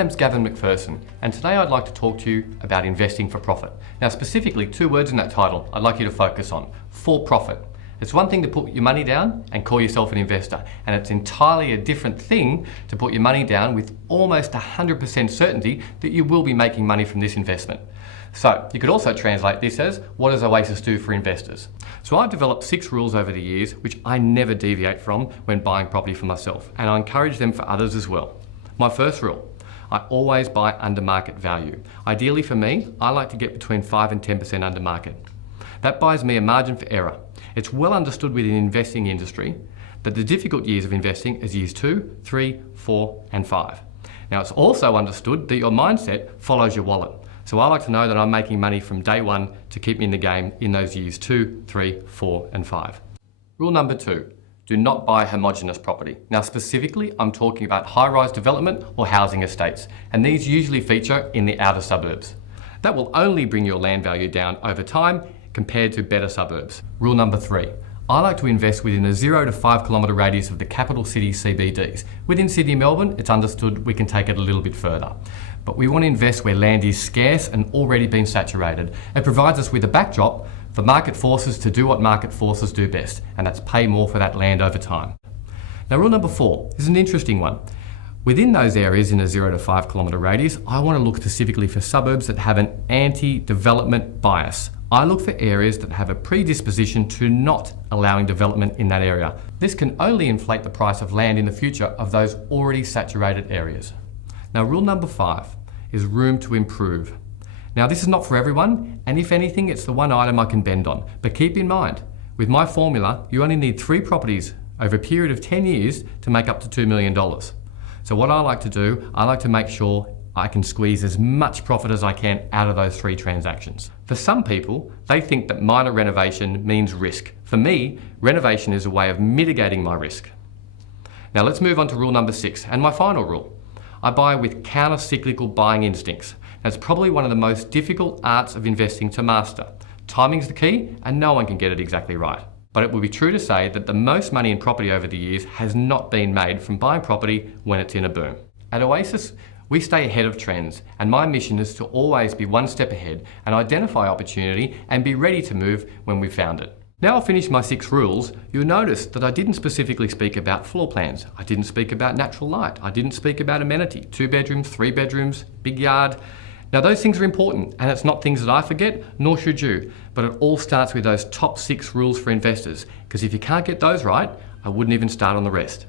name's Gavin McPherson, and today I'd like to talk to you about investing for profit. Now, specifically, two words in that title I'd like you to focus on: for profit. It's one thing to put your money down and call yourself an investor, and it's entirely a different thing to put your money down with almost 100% certainty that you will be making money from this investment. So you could also translate this as, what does Oasis do for investors? So I've developed 6 rules over the years which I never deviate from when buying property for myself, and I encourage them for others as well. My first rule: I always buy under market value. Ideally for me, I like to get between 5 and 10% under market. That buys me a margin for error. It's well understood within the investing industry that the difficult years of investing is years 2, 3, 4 and 5. Now, it's also understood that your mindset follows your wallet. So I like to know that I'm making money from day one to keep me in the game in those years 2, 3, 4 and 5. Rule number 2, do not buy homogenous property. Now specifically, I'm talking about high-rise development or housing estates, and these usually feature in the outer suburbs. That will only bring your land value down over time compared to better suburbs. Rule number 3, I like to invest within a 0 to 5 kilometre radius of the capital city CBDs. Within Sydney and Melbourne, it's understood we can take it a little bit further. But we want to invest where land is scarce and already been saturated. It provides us with a backdrop for market forces to do what market forces do best, and that's pay more for that land over time. Now, rule number 4 is an interesting one. Within those areas in a 0 to 5 kilometre radius, I want to look specifically for suburbs that have an anti-development bias. I look for areas that have a predisposition to not allowing development in that area. This can only inflate the price of land in the future of those already saturated areas. Now, rule number 5 is room to improve. Now, this is not for everyone, and if anything, it's the one item I can bend on. But keep in mind, with my formula, you only need 3 properties over a period of 10 years to make up to $2 million. So what I like to do, I like to make sure I can squeeze as much profit as I can out of those 3 transactions. For some people, they think that minor renovation means risk. For me, renovation is a way of mitigating my risk. Now let's move on to rule number 6, and my final rule. I buy with counter-cyclical buying instincts. That's probably one of the most difficult arts of investing to master. Timing's the key, and no one can get it exactly right. But it would be true to say that the most money in property over the years has not been made from buying property when it's in a boom. At Oasis, we stay ahead of trends, and my mission is to always be one step ahead and identify opportunity and be ready to move when we've found it. Now I'll finish my 6 rules. You'll notice that I didn't specifically speak about floor plans. I didn't speak about natural light. I didn't speak about amenity, 2 bedrooms, 3 bedrooms, big yard. Now those things are important, and it's not things that I forget, nor should you, but it all starts with those top 6 rules for investors, because if you can't get those right, I wouldn't even start on the rest.